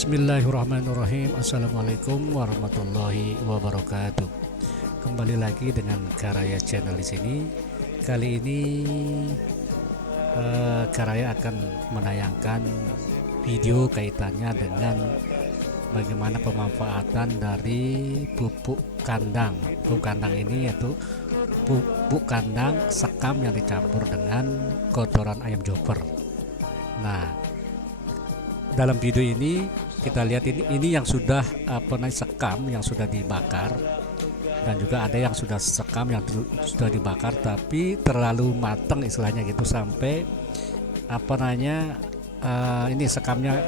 Bismillahirrahmanirrahim. Assalamualaikum warahmatullahi wabarakatuh. Kembali lagi dengan Karya Channel di sini. Kali ini Karya akan menayangkan video kaitannya dengan bagaimana pemanfaatan dari pupuk kandang. Pupuk kandang ini yaitu pupuk kandang sekam yang dicampur dengan kotoran ayam joper. Nah, dalam video ini kita lihat ini yang sudah sekam yang sudah dibakar, dan juga ada yang sudah sekam yang sudah dibakar tapi terlalu matang istilahnya gitu, sampai ini sekamnya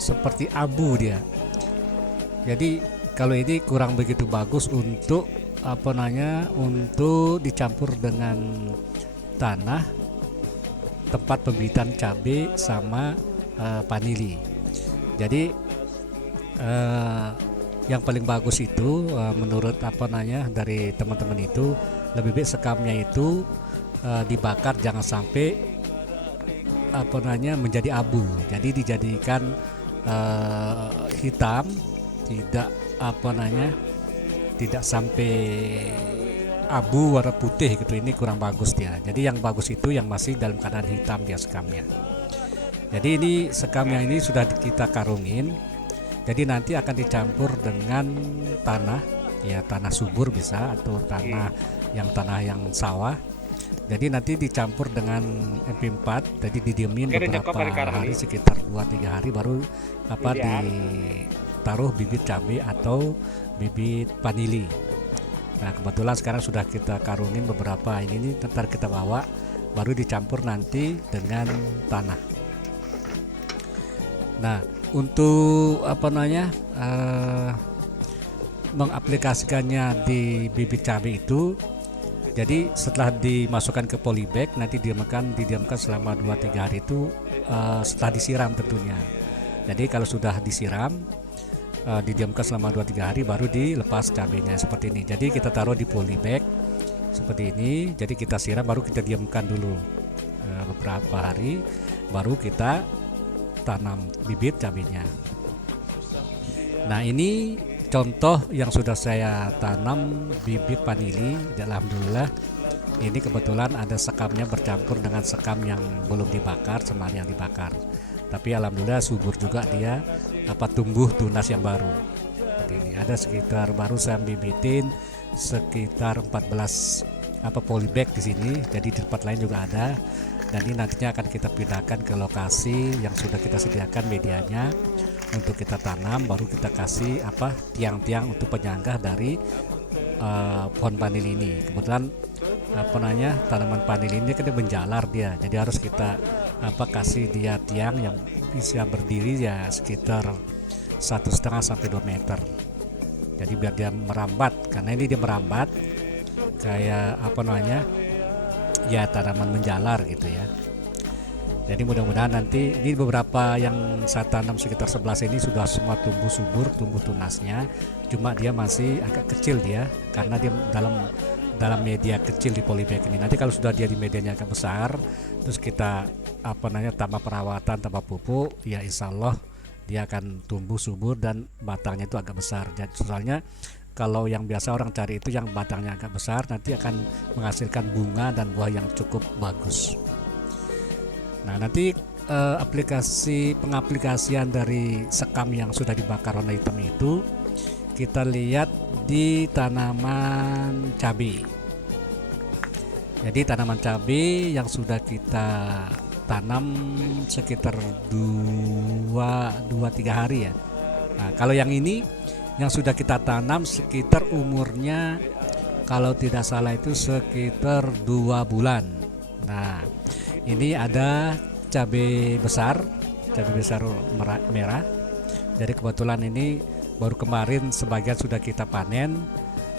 seperti abu dia. Jadi kalau ini kurang begitu bagus untuk untuk dicampur dengan tanah tempat pembibitan cabai sama vanili. Jadi yang paling bagus itu menurut dari teman-teman itu lebih baik sekamnya itu dibakar, jangan sampai menjadi abu. Jadi dijadikan hitam, tidak tidak sampai abu warna putih gitu, ini kurang bagus dia. Jadi yang bagus itu yang masih dalam keadaan hitam dia sekamnya. Jadi ini sekamnya ini sudah kita karungin, jadi nanti akan dicampur dengan tanah, ya tanah subur bisa, atau tanah yang sawah. Jadi nanti dicampur dengan MP4, jadi didiemin beberapa hari, sekitar 2-3 hari, baru ditaruh bibit cabai atau bibit vanili. Nah, kebetulan sekarang sudah kita karungin beberapa ini ntar kita bawa, baru dicampur nanti dengan tanah. Nah, untuk mengaplikasikannya di bibit cabai itu, jadi setelah dimasukkan ke polybag nanti didiamkan selama 2-3 hari itu setelah disiram tentunya. Jadi kalau sudah disiram, didiamkan selama 2-3 hari baru dilepas cabenya seperti ini. Jadi kita taruh di polybag seperti ini, jadi kita siram baru kita diamkan dulu beberapa hari, baru kita tanam bibit cabenya. Nah, ini contoh yang sudah saya tanam bibit vanili. Alhamdulillah ini kebetulan ada sekamnya bercampur dengan sekam yang belum dibakar sama yang dibakar, tapi alhamdulillah subur juga dia tumbuh tunas yang baru. Seperti ini ada sekitar, baru saya bibitin sekitar 14 polybag di sini, jadi di tempat lain juga ada, dan ini nantinya akan kita pindahkan ke lokasi yang sudah kita sediakan medianya untuk kita tanam, baru kita kasih tiang-tiang untuk penyangga dari pohon vanili ini. Kebetulan tanaman vanili ini kan dia menjalar dia, jadi harus kita kasih dia tiang yang bisa berdiri ya sekitar 1,5 sampai 2 meter. Jadi biar dia merambat, karena ini dia merambat kayak ya tanaman menjalar gitu ya. Jadi mudah-mudahan nanti ini beberapa yang saya tanam sekitar 11 ini sudah semua tumbuh subur, tumbuh tunasnya. Cuma dia masih agak kecil dia, karena dia dalam media kecil di polybag ini. Nanti kalau sudah dia di medianya agak besar, terus kita tambah perawatan, tambah pupuk, ya insya Allah dia akan tumbuh subur dan batangnya itu agak besar. Jadi soalnya kalau yang biasa orang cari itu yang batangnya agak besar, nanti akan menghasilkan bunga dan buah yang cukup bagus. Nah, nanti pengaplikasian dari sekam yang sudah dibakar warna hitam itu kita lihat di tanaman cabai. Jadi tanaman cabai yang sudah kita tanam sekitar 2-3 hari ya. Nah, kalau yang ini yang sudah kita tanam sekitar umurnya kalau tidak salah itu sekitar 2 bulan. Nah, ini ada cabai besar merah. Jadi kebetulan ini baru kemarin sebagian sudah kita panen.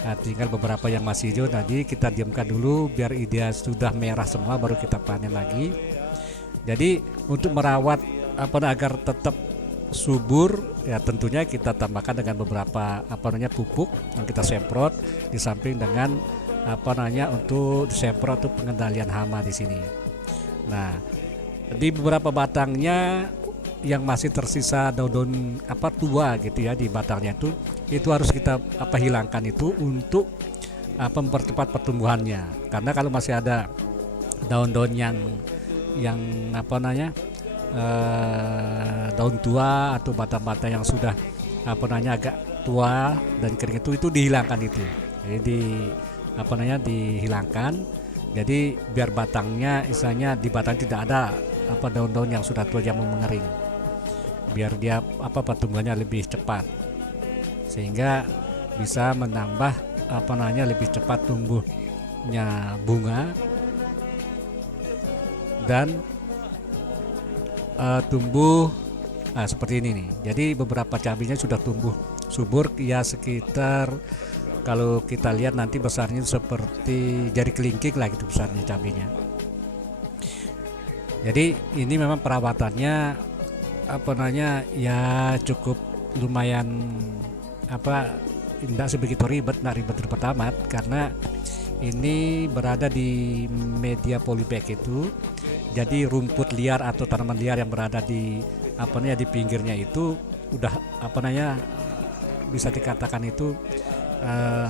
Nah, tinggal beberapa yang masih hijau, tadi kita diamkan dulu biar dia sudah merah semua, baru kita panen lagi. Jadi untuk merawat agar tetap subur ya, tentunya kita tambahkan dengan beberapa pupuk yang kita semprot, di samping dengan untuk disemprot untuk pengendalian hama di sini. Nah, di beberapa batangnya yang masih tersisa daun-daun tua gitu ya di batangnya itu harus kita hilangkan itu untuk mempercepat pertumbuhannya. Karena kalau masih ada daun-daun yang daun tua atau batang-batang yang sudah agak tua dan kering itu dihilangkan itu. Jadi dihilangkan. Jadi biar batangnya istilahnya di batang tidak ada daun-daun yang sudah tua yang mengering. Biar dia pertumbuhannya lebih cepat. Sehingga bisa menambah lebih cepat tumbuhnya bunga dan tumbuh seperti ini nih. Jadi beberapa cabenya sudah tumbuh subur ya, sekitar kalau kita lihat nanti besarnya seperti jari kelingking lah gitu besarnya cabenya. Jadi ini memang perawatannya ya cukup lumayan tidak sebegitu ribet amat, karena ini berada di media polybag itu. Jadi rumput liar atau tanaman liar yang berada di di pinggirnya itu udah bisa dikatakan itu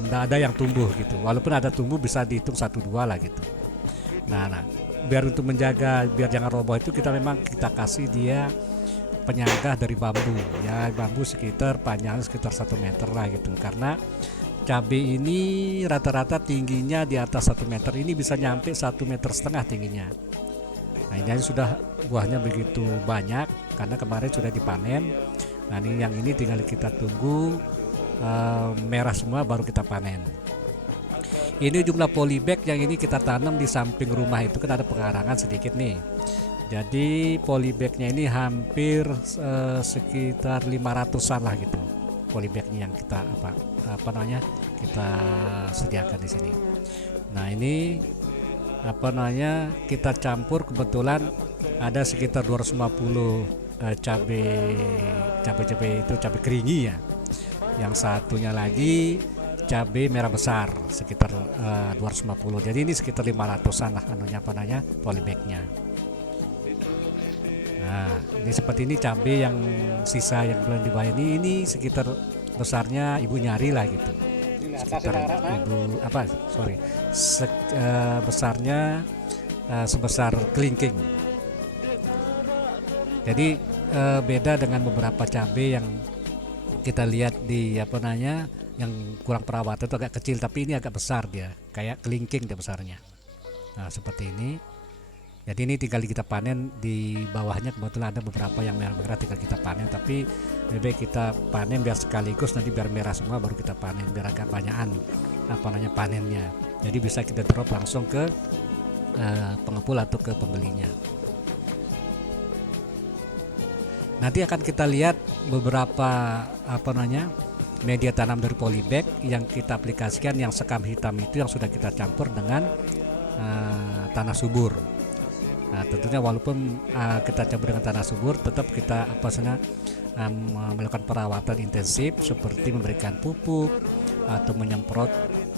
tidak ada yang tumbuh gitu. Walaupun ada tumbuh bisa dihitung 1-2 lah gitu. Nah, biar untuk menjaga biar jangan roboh itu kita kasih dia penyangga dari bambu ya, bambu sekitar panjangnya sekitar 1 meter lah gitu. Karena cabai ini rata-rata tingginya di atas 1 meter, ini bisa nyampe 1,5 meter tingginya. Nah ini sudah buahnya begitu banyak karena kemarin sudah dipanen. Nah yang ini tinggal kita tunggu merah semua baru kita panen. Ini jumlah polybag yang ini kita tanam di samping rumah itu kan ada pekarangan sedikit nih. Jadi polybagnya ini hampir sekitar 500-an lah gitu. Polybagnya yang kita kita sediakan di sini. Nah ini kita campur, kebetulan ada sekitar 250 cabai itu cabai keringi ya. Yang satunya lagi cabai merah besar sekitar 250. Jadi ini sekitar 500-an lah polybagnya. Nah, ini seperti ini cabai yang sisa yang belum dibayar ini sekitar besarnya ibu nyari lah gitu. Sekitar besarnya sebesar kelingking. Jadi beda dengan beberapa cabai yang kita lihat di yang kurang perawatan itu agak kecil, tapi ini agak besar dia, kayak kelingking dia besarnya. Nah seperti ini. Jadi ini tinggal kita panen, di bawahnya kebetulan ada beberapa yang merah-merah tinggal kita panen, tapi lebih baik kita panen biar sekaligus, nanti biar merah semua baru kita panen, biar agak banyakan panennya. Jadi bisa kita drop langsung ke pengepul atau ke pembelinya. Nanti akan kita lihat beberapa media tanam dari polybag yang kita aplikasikan, yang sekam hitam itu yang sudah kita campur dengan tanah subur. Nah, tentunya walaupun kita campur dengan tanah subur, tetap kita melakukan perawatan intensif seperti memberikan pupuk atau menyemprot,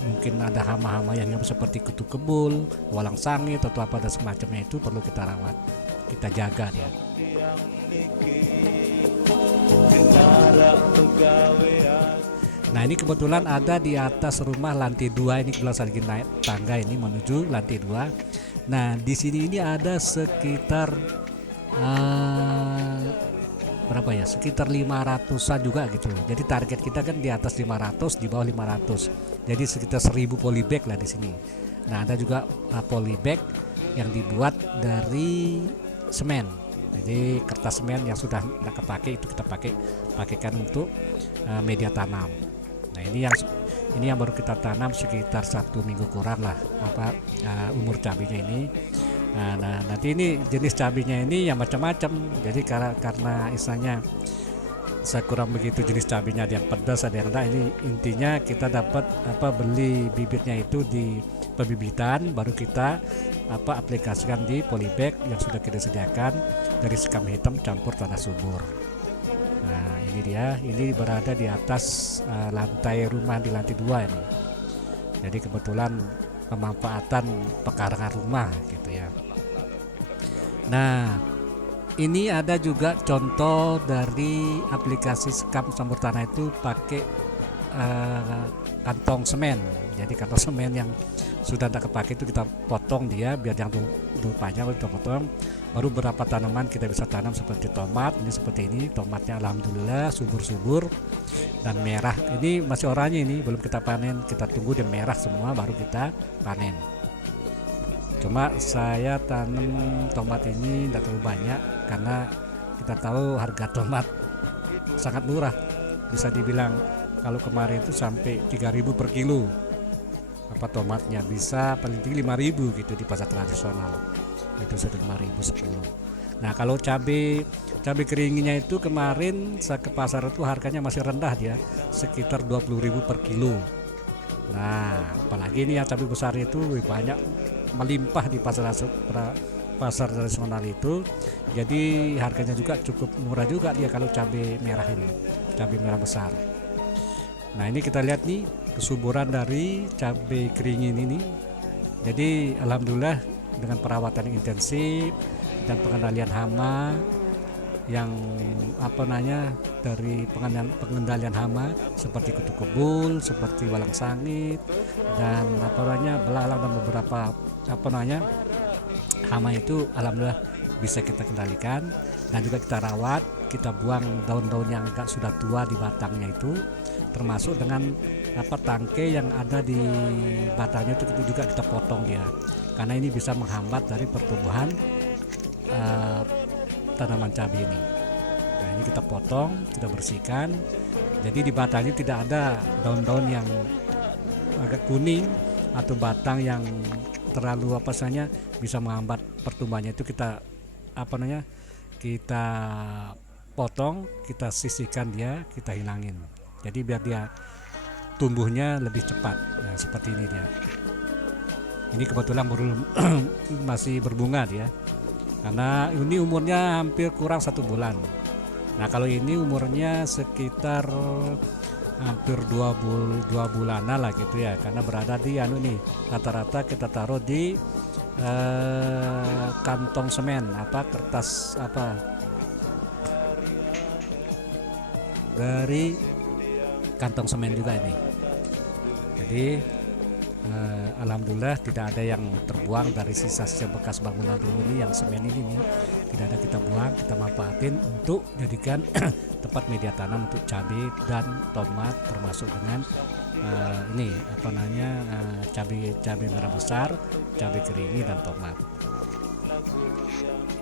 mungkin ada hama-hama yang seperti kutu kebul, walang sangit atau apa dan semacamnya, itu perlu kita rawat, kita jaga dia. Nah ini kebetulan ada di atas rumah lantai 2, ini kebetulan saya lagi naik tangga ini menuju lantai 2. Nah di sini ini ada sekitar sekitar 500-an juga gitu. Jadi target kita kan di atas 500, di bawah 500. Jadi sekitar 1000 polybag lah di sini. Nah ada juga polybag yang dibuat dari semen. Jadi kertas semen yang sudah tidak kepake itu kita pakaikan untuk media tanam. Nah ini yang baru kita tanam sekitar 1 minggu kurang lah umur cabenya ini. Nah nanti ini jenis cabenya ini yang macam-macam. Jadi karena istilahnya saya kurang begitu jenis cabenya, ada yang pedas ada yang enggak. Ini intinya kita dapat beli bibitnya itu di pembibitan, baru kita aplikasikan di polybag yang sudah kita sediakan dari sekam hitam campur tanah subur. Nah ini dia, ini berada di atas lantai rumah di lantai 2 ini. Jadi kebetulan pemanfaatan pekarangan rumah gitu ya. Nah Ini ada juga contoh dari aplikasi sekam campur tanah itu pakai kantong semen. Jadi kantong semen yang sudah tidak kepake itu kita potong dia biar yang panjang kita potong. Baru beberapa tanaman kita bisa tanam seperti tomat. Ini seperti ini, tomatnya alhamdulillah subur-subur dan merah. Ini masih oranye, ini belum kita panen. Kita tunggu dia merah semua baru kita panen. Cuma saya tanam tomat ini tidak terlalu banyak karena kita tahu harga tomat sangat murah. Bisa dibilang kalau kemarin itu sampai 3.000 per kilo. Apa tomatnya bisa paling tinggi 5.000 gitu di pasar tradisional. Itu sudah 5.000 sekilo. Nah, kalau cabai keringinnya itu kemarin saya ke pasar itu harganya masih rendah dia, sekitar 20.000 per kilo. Nah, apalagi ini yang cabai besar itu banyak melimpah di pasar tradisional itu, jadi harganya juga cukup murah juga dia kalau cabai merah ini, cabai merah besar. Nah, ini kita lihat nih kesuburan dari cabai keringin ini. Jadi alhamdulillah dengan perawatan yang intensif dan pengendalian hama yang dari pengendalian hama seperti kutu kebul, seperti walang sangit dan belalang dan beberapa hama itu alhamdulillah bisa kita kendalikan dan juga kita rawat, kita buang daun-daun yang agak sudah tua di batangnya itu, termasuk dengan tangkai yang ada di batangnya itu juga kita potong dia, karena ini bisa menghambat dari pertumbuhan tanaman cabai ini. Nah, ini kita potong, kita bersihkan. Jadi di batangnya tidak ada daun-daun yang agak kuning atau batang yang terlalu bisa menghambat pertumbuhannya, itu kita kita potong, kita sisihkan dia, kita hilangin. Jadi biar dia tumbuhnya lebih cepat. Nah, seperti ini dia. Ini kebetulan masih berbunga dia, karena ini umurnya hampir kurang 1 bulan. Nah, kalau ini umurnya sekitar hampir 2 bulanan lah gitu ya, karena berada di rata-rata kita taruh di kantong semen, kertas dari kantong semen juga ini. Jadi alhamdulillah tidak ada yang terbuang dari sisa-sisa bekas bangunan dulu ini, yang semen ini nih, tidak ada kita buang, kita manfaatin untuk jadikan tempat media tanam untuk cabai dan tomat, termasuk dengan cabai merah besar, cabai kering dan tomat.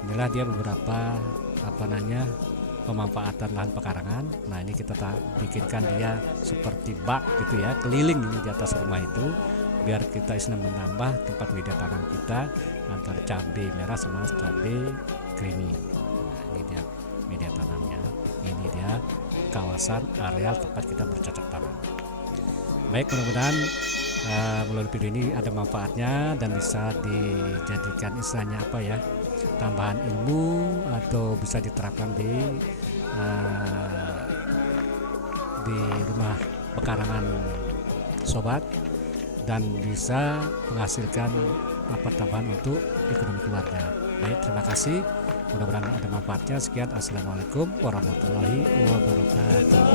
Inilah dia beberapa pemanfaatan lahan pekarangan. Nah, ini kita bikinkan dia seperti bak gitu ya, keliling ini di atas rumah itu, biar kita menambah tempat media tanam kita antara cabai merah sama cabai creamy. Nah, ini dia media tanamnya, ini dia kawasan areal tempat kita bercocok tanam. Baik, mudah-mudahan melalui video ini ada manfaatnya dan bisa dijadikan tambahan ilmu atau bisa diterapkan di rumah pekarangan sobat, dan bisa menghasilkan tambahan untuk ekonomi keluarga. Baik, terima kasih, mudah-mudahan ada manfaatnya. Sekian, assalamualaikum warahmatullahi wabarakatuh.